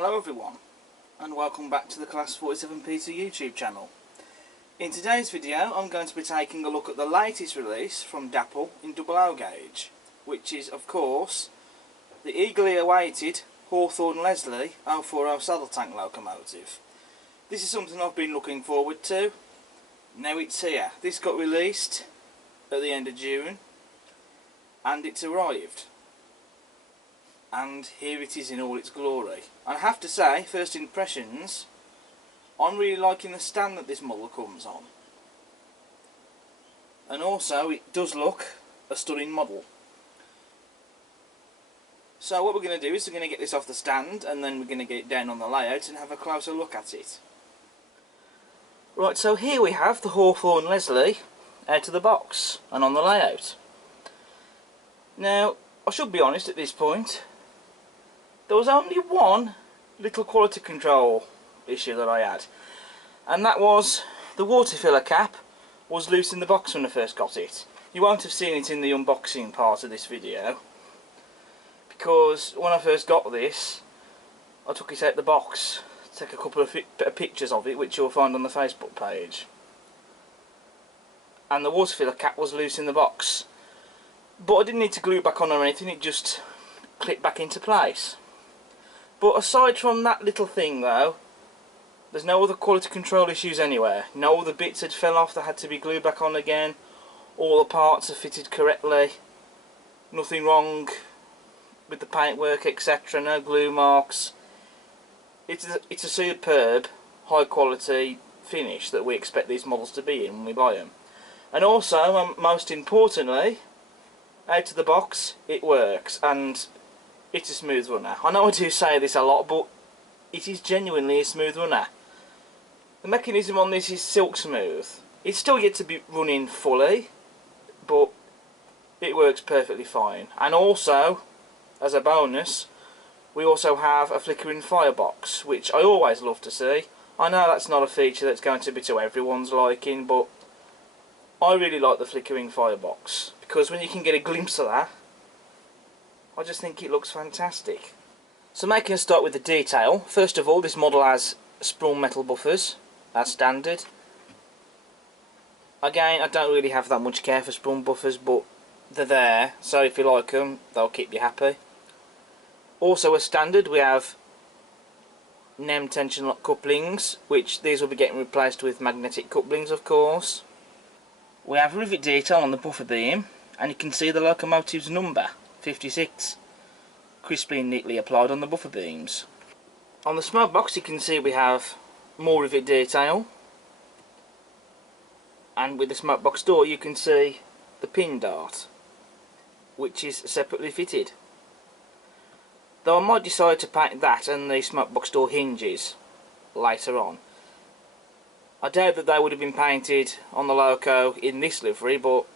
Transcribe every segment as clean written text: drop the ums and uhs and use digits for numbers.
Hello everyone, and welcome back to the Class 47P2 YouTube channel. In today's video I'm going to be taking a look at the latest release from Dapol in 00 gauge, which is of course the eagerly awaited Hawthorn Leslie 040 saddle tank locomotive. This is something I've been looking forward to. Now it's here. This got released at the end of June and it's arrived. And here it is in all its glory. I have to say, first impressions, I'm really liking the stand that this model comes on. And also it does look a stunning model. So what we're going to do is we're going to get this off the stand and then we're going to get it down on the layout and have a closer look at it. Right, so here we have the Hawthorn Leslie out of the box and on the layout. Now, I should be honest at this point, there was only one little quality control issue that I had, and that was the water filler cap was loose in the box when I first got it. You won't have seen it in the unboxing part of this video, because when I first got this I took it out the box to take a couple of pictures of it, which you'll find on the Facebook page, and the water filler cap was loose in the box, but I didn't need to glue it back on or anything, it just clipped back into place. But aside from that little thing though, there's no other quality control issues anywhere. No other bits had fell off that had to be glued back on again. All the parts are fitted correctly. Nothing wrong with the paintwork, etc. No glue marks. It's a superb, high quality finish that we expect these models to be in when we buy them. And also, most importantly, out of the box, it works. And it's a smooth runner. I know I do say this a lot, but it is genuinely a smooth runner. The mechanism on this is silk smooth. It's still yet to be running fully, but it works perfectly fine. And also, as a bonus, we also have a flickering firebox, which I always love to see. I know that's not a feature that's going to be to everyone's liking, but I really like the flickering firebox, because when you can get a glimpse of that, I just think it looks fantastic. So making a start with the detail, first of all this model has sprung metal buffers, as standard. Again, I don't really have that much care for sprung buffers, but they're there, so if you like them, they'll keep you happy. Also as standard we have NEM tension lock couplings, which these will be getting replaced with magnetic couplings of course. We have rivet detail on the buffer beam, and you can see the locomotive's number, 56, crisply and neatly applied on the buffer beams. On the smoke box you can see we have more rivet detail, and with the smoke box door you can see the pin dart, which is separately fitted. Though I might decide to paint that and the smoke box door hinges later on. I doubt that they would have been painted on the loco in this livery, but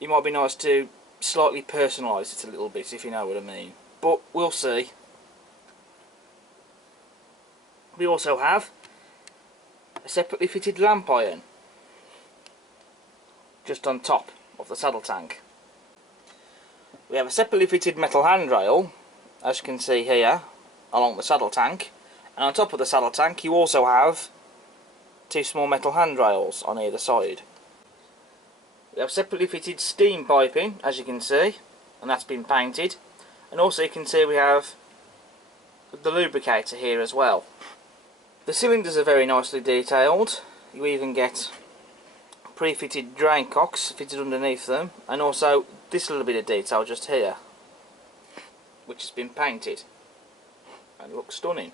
it might be nice to slightly personalise it a little bit, if you know what I mean. But we'll see. We also have a separately fitted lamp iron just on top of the saddle tank. We have a separately fitted metal handrail, as you can see here, along the saddle tank, and on top of the saddle tank you also have two small metal handrails on either side. We have separately fitted steam piping, as you can see, and that's been painted. And also you can see we have the lubricator here as well. The cylinders are very nicely detailed. You even get pre-fitted drain cocks fitted underneath them, and also this little bit of detail just here, which has been painted and looks stunning.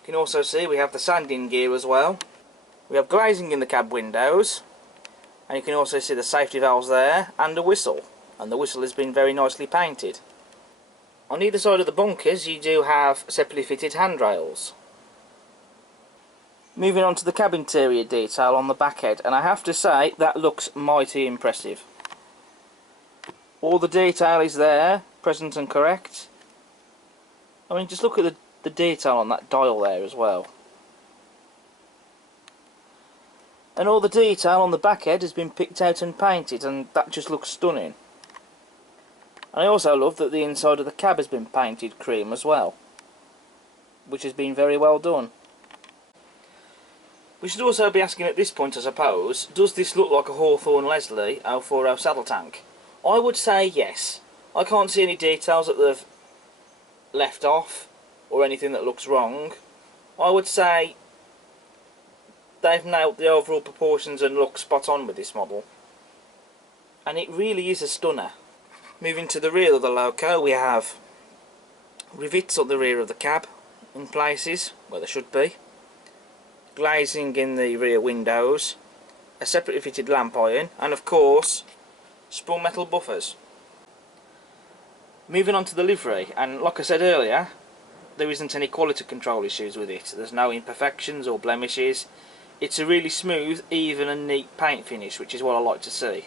You can also see we have the sanding gear as well. We have glazing in the cab windows, and you can also see the safety valves there, and a whistle, and the whistle has been very nicely painted. On either side of the bunkers you do have separately fitted handrails. Moving on to the cab interior detail on the back head, and I have to say that looks mighty impressive. All the detail is there, present and correct. I mean, just look at the detail on that dial there as well. And all the detail on the back head has been picked out and painted, and that just looks stunning. And I also love that the inside of the cab has been painted cream as well, which has been very well done. We should also be asking at this point, I suppose, does this look like a Hawthorn Leslie 040 saddle tank? I would say yes. I can't see any details that they've left off or anything that looks wrong. I would say they've nailed the overall proportions and look spot on with this model. And it really is a stunner. Moving to the rear of the loco, we have rivets on the rear of the cab in places where there should be, glazing in the rear windows, a separately fitted lamp iron, and of course sprung metal buffers. Moving on to the livery, and like I said earlier, there isn't any quality control issues with it. There's no imperfections or blemishes. It's a really smooth, even and neat paint finish, which is what I like to see.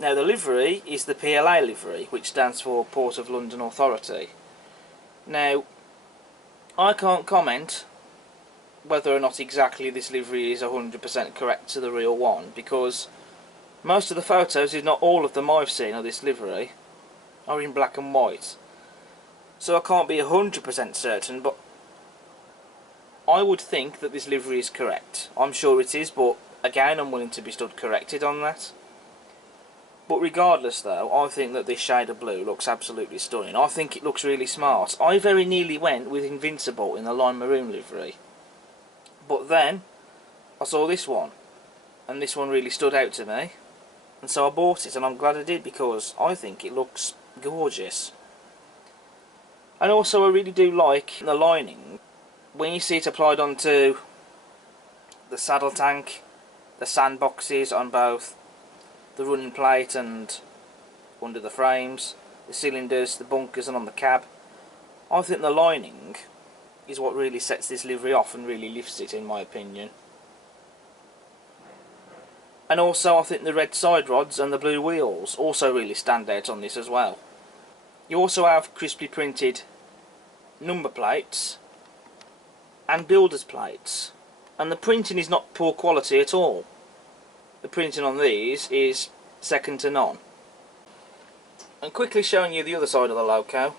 Now the livery is the PLA livery, which stands for Port of London Authority. Now, I can't comment whether or not exactly this livery is 100% correct to the real one, because most of the photos, if not all of them I've seen of this livery, are in black and white. So I can't be 100% certain, but I would think that this livery is correct. I'm sure it is, but again, I'm willing to be stood corrected on that. But regardless though, I think that this shade of blue looks absolutely stunning. I think it looks really smart. I very nearly went with Invincible in the lime maroon livery, but then I saw this one, and this one really stood out to me, and so I bought it, and I'm glad I did, because I think it looks gorgeous. And also I really do like the lining. When you see it applied onto the saddle tank, the sandboxes on both the running plate and under the frames, the cylinders, the bunkers and on the cab, I think the lining is what really sets this livery off and really lifts it, in my opinion. And also I think the red side rods and the blue wheels also really stand out on this as well. You also have crisply printed number plates and builder's plates, and the printing is not poor quality at all. The printing on these is second to none. And quickly showing you the other side of the loco,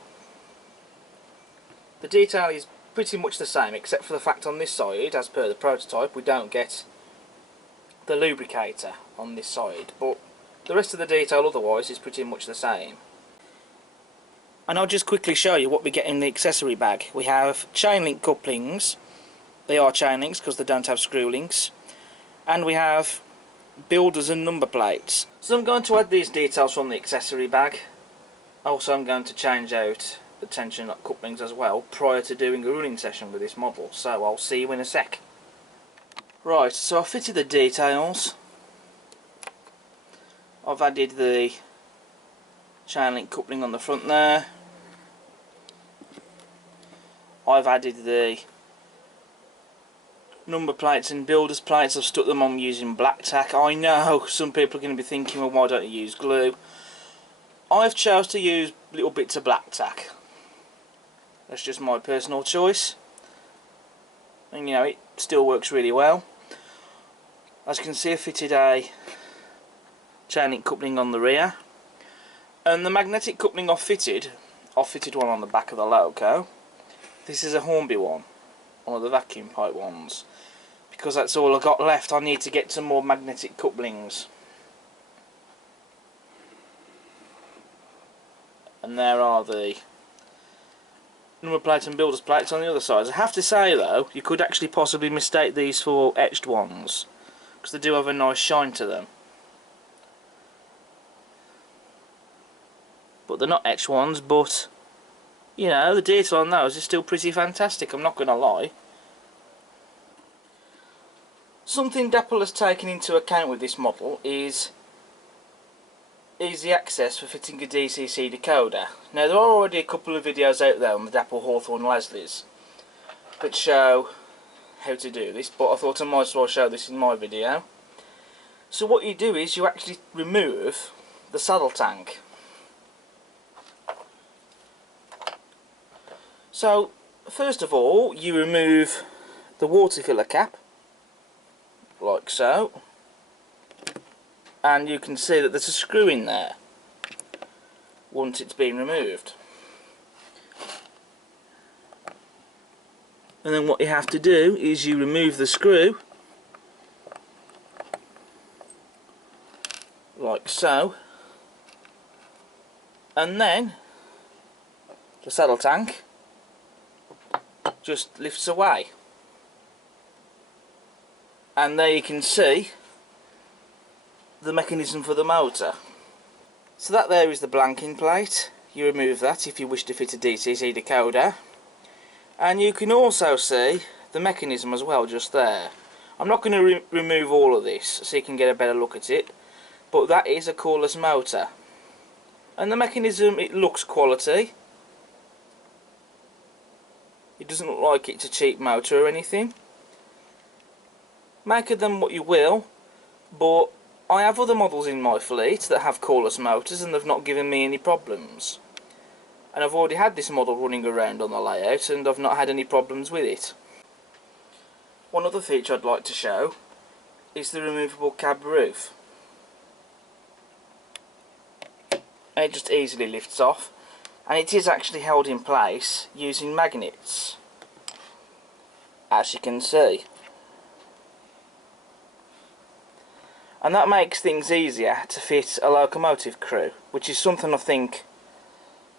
the detail is pretty much the same, except for the fact on this side, as per the prototype, we don't get the lubricator on this side, but the rest of the detail otherwise is pretty much the same. And I'll just quickly show you what we get in the accessory bag. We have chain link couplings. They are chain links because they don't have screw links. And we have builders and number plates. So I'm going to add these details from the accessory bag. Also I'm going to change out the tension couplings as well prior to doing a running session with this model. So I'll see you in a sec. Right, so I fitted the details. I've added the chain link coupling on the front there. I've added the number plates and builder's plates. I've stuck them on using black tack. I know some people are going to be thinking, well, why don't you use glue? I've chose to use little bits of black tack. That's just my personal choice, and you know, it still works really well. As you can see, I fitted a chain link coupling on the rear, and the magnetic coupling I've fitted one on the back of the loco. This is a Hornby one of the vacuum pipe ones, because that's all I've got left. I need to get some more magnetic couplings. And there are the number plate and builder's plates on the other side. I have to say though, you could actually possibly mistake these for etched ones, because they do have a nice shine to them. But they're not etched ones, but you know, the detail on those is still pretty fantastic, I'm not going to lie. Something Dapol has taken into account with this model is easy access for fitting a DCC decoder. Now there are already a couple of videos out there on the Dapol Hawthorn Leslies that show how to do this, but I thought I might as well show this in my video. So what you do is you actually remove the saddle tank. So first of all you remove the water filler cap, like so, and you can see that there's a screw in there. once it's been removed. And then what you have to do is you remove the screw like so, and then the saddle tank just lifts away, and there you can see the mechanism for the motor. So that there is the blanking plate. You remove that if you wish to fit a DCC decoder, and you can also see the mechanism as well just there. I'm not going to remove all of this so you can get a better look at it, but that is a cordless motor, and the mechanism, it looks quality. It doesn't look like it's a cheap motor or anything. Make of them what you will, but I have other models in my fleet that have cordless motors and they've not given me any problems. And I've already had this model running around on the layout and I've not had any problems with it. One other feature I'd like to show is the removable cab roof. And it just easily lifts off, and it is actually held in place using magnets, as you can see. And that makes things easier to fit a locomotive crew, which is something I think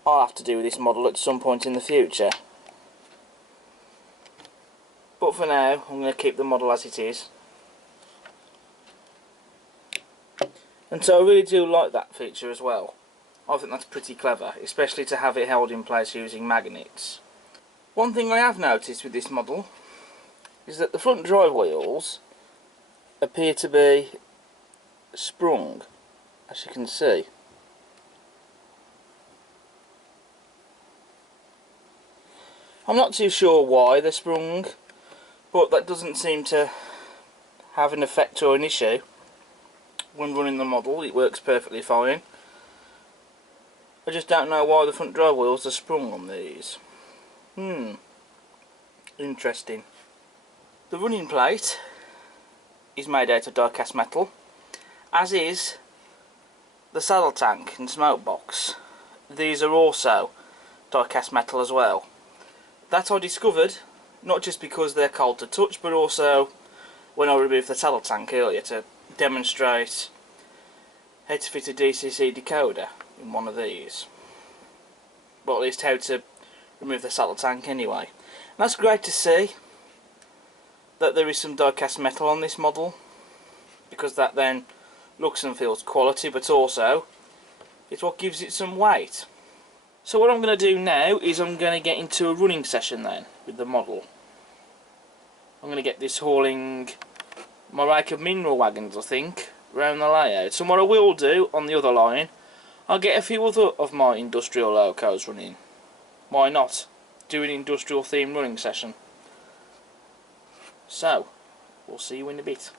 I'll have to do with this model at some point in the future. But for now, I'm going to keep the model as it is. And so I really do like that feature as well. I think that's pretty clever, especially to have it held in place using magnets. One thing I have noticed with this model is that the front drive wheels appear to be sprung, as you can see. I'm not too sure why they're sprung, but that doesn't seem to have an effect or an issue when running the model. It works perfectly fine. I just don't know why the front drive wheels are sprung on these. Interesting. The running plate is made out of die-cast metal, as is the saddle tank and smoke box. These are also die-cast metal as well. That I discovered not just because they're cold to touch, but also when I removed the saddle tank earlier to demonstrate how to fit a DCC decoder in one of these. Well, at least how to remove the saddle tank anyway. And that's great to see that there is some die-cast metal on this model, because that then looks and feels quality, but also it's what gives it some weight. So what I'm going to do now is I'm going to get into a running session then with the model. I'm going to get this hauling my rake of mineral wagons, I think, around the layout. So what I will do on the other line, I'll get a few other of my industrial locos running. Why not? Do an industrial themed running session. So, we'll see you in a bit.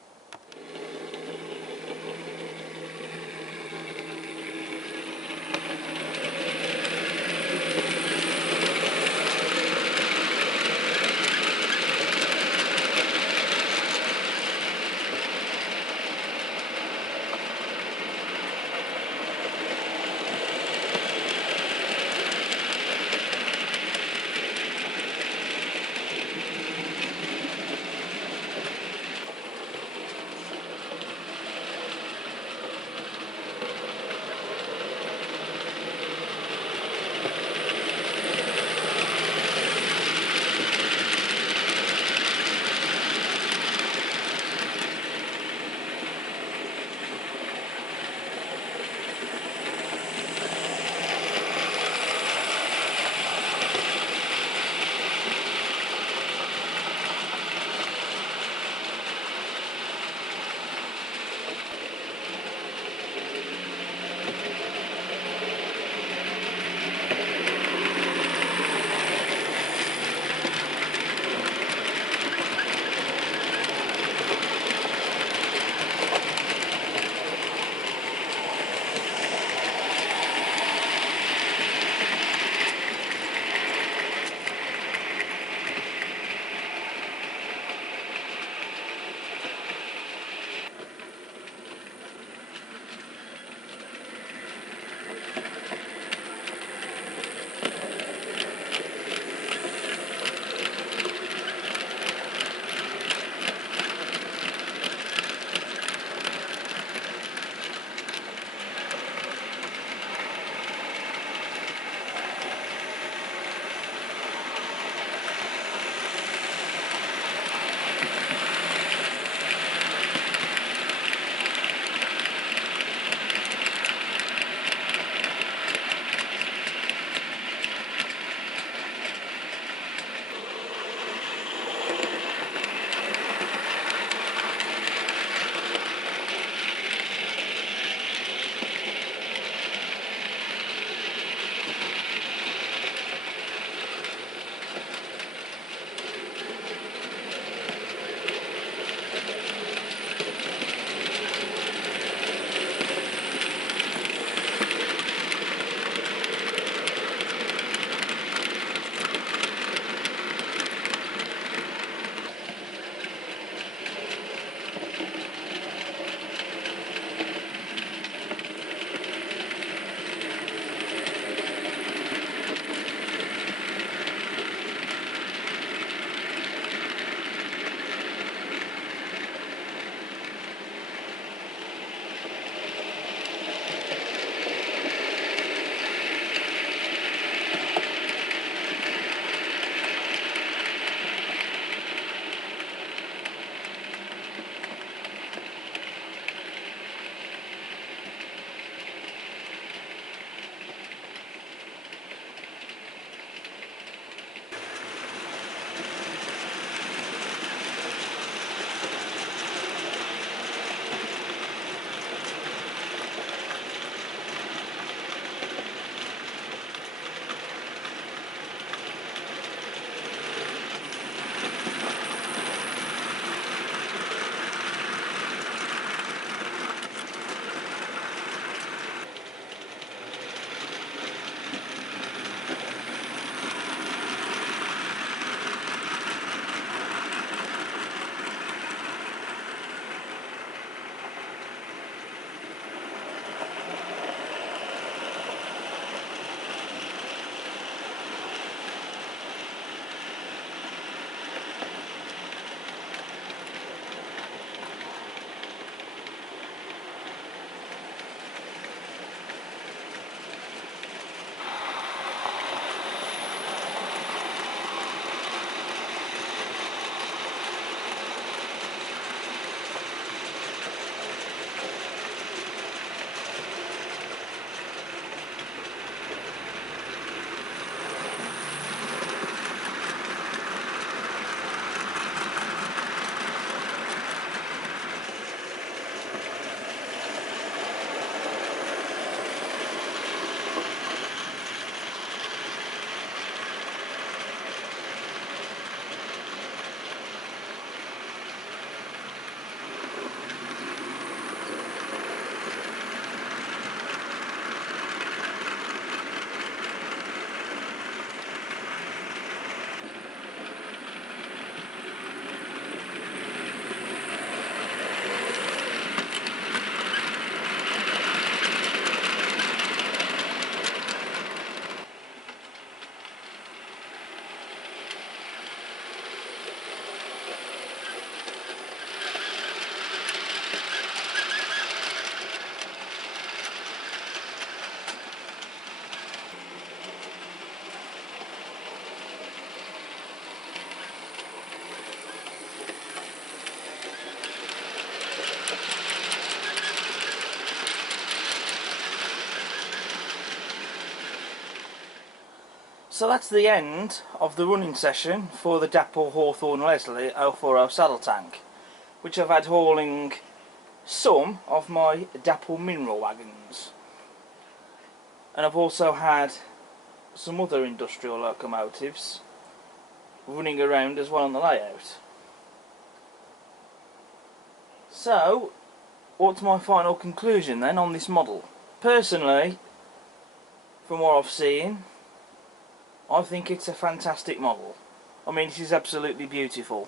So that's the end of the running session for the Dapol Hawthorn Leslie 040 saddle tank, which I've had hauling some of my Dapol mineral wagons. And I've also had some other industrial locomotives running around as well on the layout. So, what's my final conclusion then on this model? Personally, from what I've seen, I think it's a fantastic model. I mean, it is absolutely beautiful.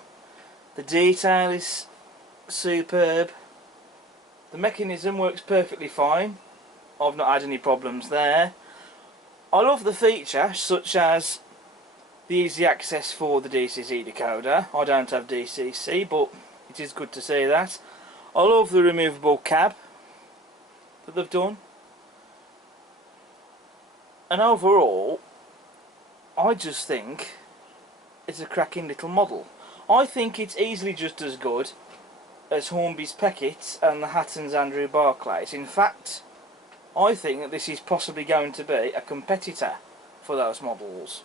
The detail is superb. The mechanism works perfectly fine. I've not had any problems there. I love the features such as the easy access for the DCC decoder. I don't have DCC, but it is good to see that. I love the removable cab that they've done. And overall, I just think it's a cracking little model. I think it's easily just as good as Hornby's Peckett and the Hatton's Andrew Barclays. In fact, I think that this is possibly going to be a competitor for those models.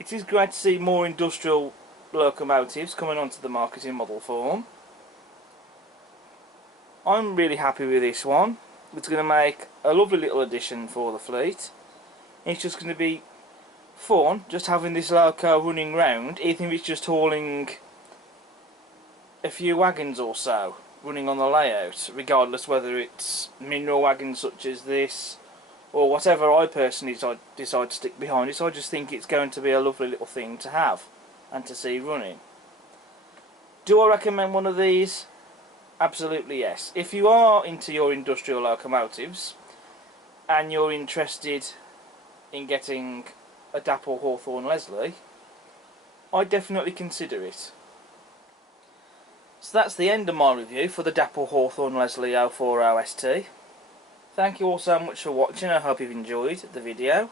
It is great to see more industrial locomotives coming onto the market in model form. I'm really happy with this one. It's going to make a lovely little addition for the fleet. It's just going to be fun just having this loco running round, even if it's just hauling a few wagons or so running on the layout, regardless whether it's mineral wagons such as this or whatever I personally decide to stick behind it. So I just think it's going to be a lovely little thing to have and to see running. Do I recommend one of these? Absolutely yes. If you are into your industrial locomotives and you're interested in getting a Dapol Hawthorn Leslie, I'd definitely consider it. So that's the end of my review for the Dapol Hawthorn Leslie 040 ST. Thank you all so much for watching. I hope you've enjoyed the video.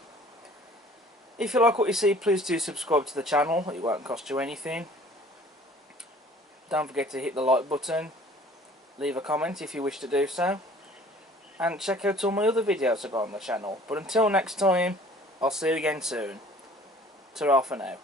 If you like what you see, please do subscribe to the channel. It won't cost you anything. Don't forget to hit the like button. Leave a comment if you wish to do so. And check out all my other videos I've got on the channel. But until next time, I'll see you again soon. Ta-ra for now.